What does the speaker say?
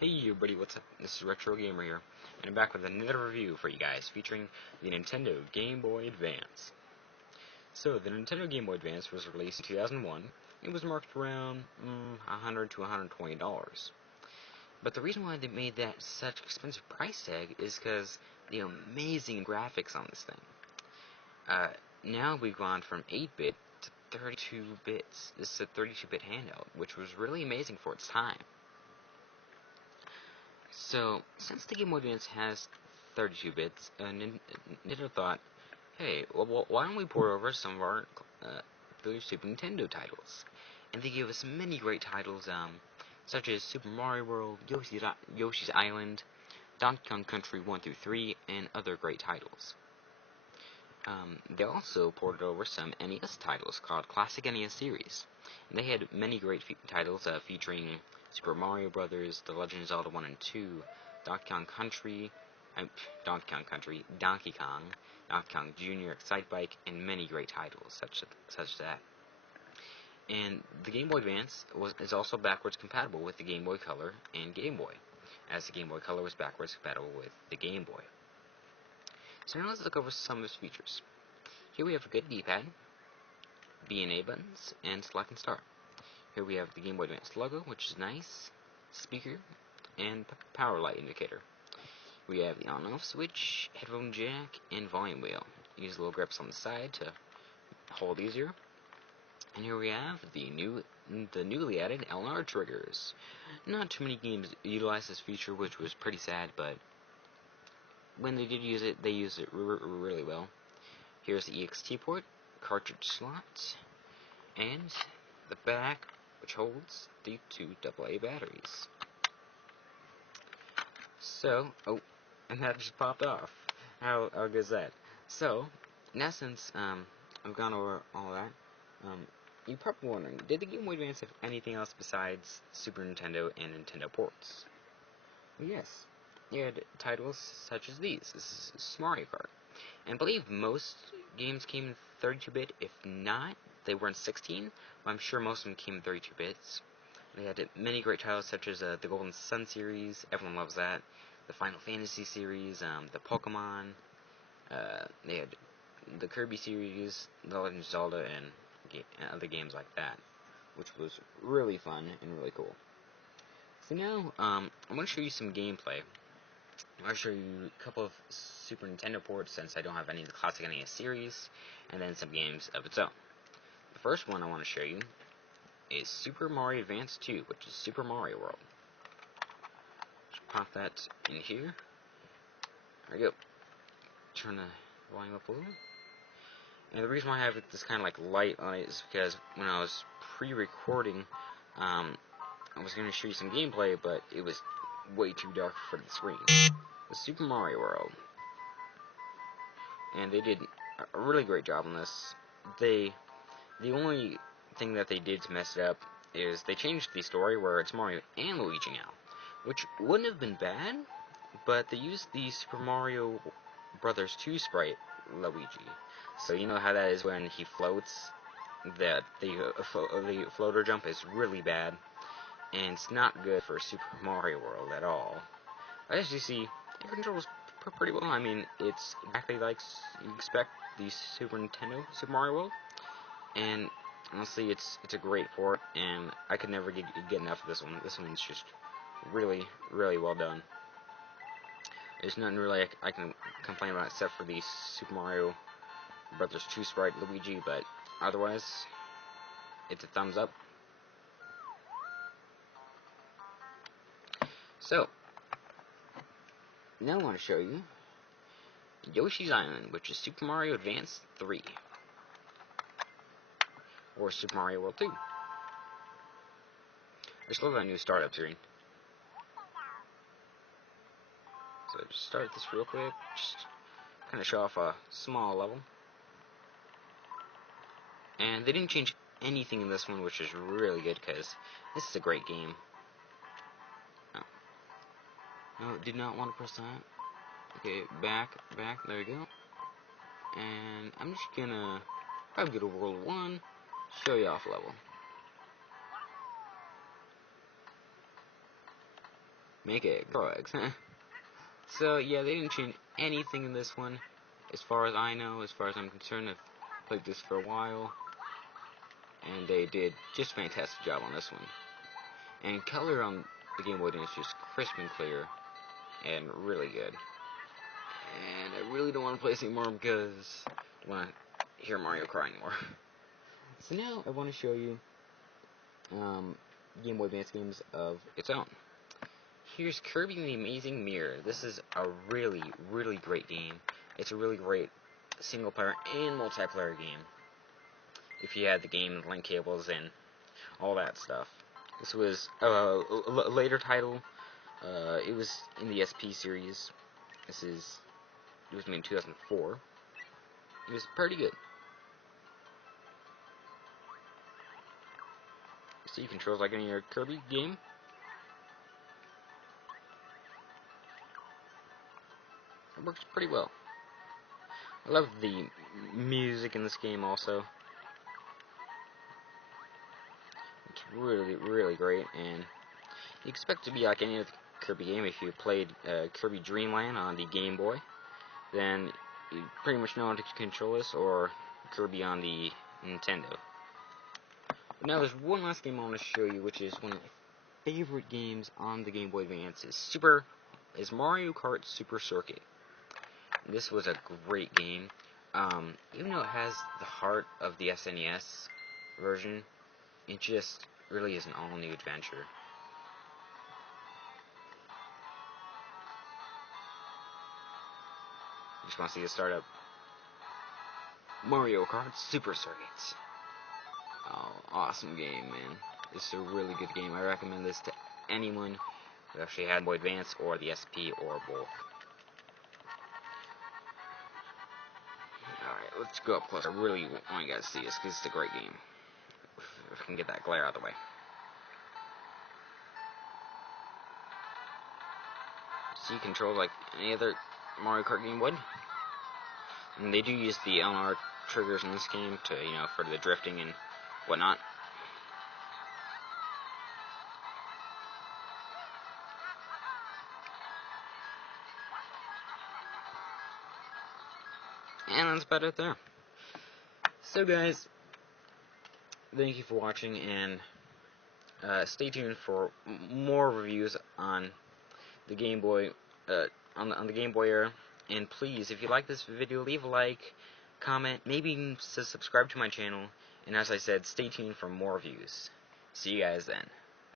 Hey everybody, what's up? This is RetroGamer here, and I'm back with another review for you guys featuring the Nintendo Game Boy Advance. So, the Nintendo Game Boy Advance was released in 2001. It was marked around $100 to $120. But the reason why they made that such expensive price tag is because the amazing graphics on this thing. Now we've gone from 8-bit to 32 bits. This is a 32-bit handheld, which was really amazing for its time. So, since the Game Boy Advance has 32 bits, Nintendo thought, hey, well, why don't we port over some of our Super Nintendo titles? And they gave us many great titles, such as Super Mario World, Yoshi's Island, Donkey Kong Country 1 through 3, and other great titles. They also ported over some NES titles called Classic NES Series. And they had many great titles featuring Super Mario Brothers, The Legend of Zelda 1 and 2, Donkey Kong Country, Donkey Kong Jr., Excitebike, and many great titles such as that. And the Game Boy Advance is also backwards compatible with the Game Boy Color and Game Boy, as the Game Boy Color was backwards compatible with the Game Boy. So now let's look over some of its features. Here we have a good D-pad, B and A buttons, and select and start. Here we have the Game Boy Advance logo, which is nice, speaker, and power light indicator. We have the on-off switch, headphone jack, and volume wheel. Use little grips on the side to hold easier. And here we have the newly added LR triggers. Not too many games utilize this feature, which was pretty sad, but when they did use it, they used it really well. Here's the EXT port, cartridge slot, and the back, which holds the two AA batteries. So, and that just popped off. How good is that? So, now since I've gone over all that, you're probably wondering, did the Game Boy Advance have anything else besides Super Nintendo and Nintendo ports? Well, yes. It had titles such as these. This is Mario Kart. And I believe most games came in 32-bit. If not, they were in 16. But I'm sure most of them came in 32 bits. They had many great titles such as the Golden Sun series. Everyone loves that. The Final Fantasy series, the Pokemon. They had the Kirby series, The Legend of Zelda, and other games like that, which was really fun and really cool. So now, I'm going to show you some gameplay. I'm going to show you a couple of Super Nintendo ports since I don't have any of the Classic NES series, and then some games of its own. The first one I want to show you is Super Mario Advance 2, which is Super Mario World. Just pop that in here. There we go. Turn the volume up a little. And the reason why I have this kind of like light on it is because when I was pre-recording, I was going to show you some gameplay, but it was way too dark for the screen. The Super Mario World. And they did a really great job on this. The only thing that they did to mess it up is they changed the story where it's Mario and Luigi now, which wouldn't have been bad, but they used the Super Mario Brothers 2 sprite Luigi. So you know how that is when he floats, that the floater jump is really bad, and it's not good for Super Mario World at all. As you see, it controls pretty well. I mean, it's exactly like you expect the Super Nintendo Super Mario World, and honestly, it's a great port, and I could never get enough of this one. This one's just really, really well done. There's nothing really I can complain about except for the Super Mario Brothers 2 sprite Luigi, but otherwise, it's a thumbs up. So, now I want to show you Yoshi's Island, which is Super Mario Advance 3. Or Super Mario World 2. I just love that new startup screen. So just start this real quick, just kind of show off a small level. And they didn't change anything in this one, which is really good, because this is a great game. No, did not want to press that. Okay, back, there we go. And I'm just gonna probably go to World 1, show you off level. make it Pro Eggs. So yeah, they didn't change anything in this one, as far as I know, as far as I'm concerned. I've played this for a while, and they did just a fantastic job on this one. And color on the Game Boy Advance is just crisp and clear, and really good. And I really don't want to play this anymore because I don't want to hear Mario cry anymore. So now I want to show you Game Boy Advance games of its own. Here's Kirby and the Amazing Mirror. This is a really, really great game. It's a really great single-player and multiplayer game. If you had the game link cables and all that stuff. This was a later title. It was in the SP series. It was made in 2004. It was pretty good. See, controls like any other Kirby game. It works pretty well. I love the music in this game also. It's really, really great, and you expect it to be like any other Kirby game. If you played Kirby Dream Land on the Game Boy, then you pretty much know how to control this, or Kirby on the Nintendo. But now there's one last game I want to show you, which is one of my favorite games on the Game Boy Advance. Is Mario Kart Super Circuit. This was a great game. Even though it has the heart of the SNES version, it just really is an all-new adventure. Just want to see it start up. Mario Kart Super Circuit. Oh, awesome game, man. This is a really good game. I recommend this to anyone who actually had Boy Advance or the SP or both. Alright, let's go up close. I really want you guys to see this because it's a great game. If I can get that glare out of the way. See, controls like any other Mario Kart game would. And they do use the LR triggers in this game to, for the drifting and whatnot. And that's about it there. So guys, thank you for watching, and stay tuned for more reviews on the Game Boy, on the Game Boy era. And please, if you like this video, leave a like, comment, maybe even subscribe to my channel. And as I said, stay tuned for more reviews. See you guys then.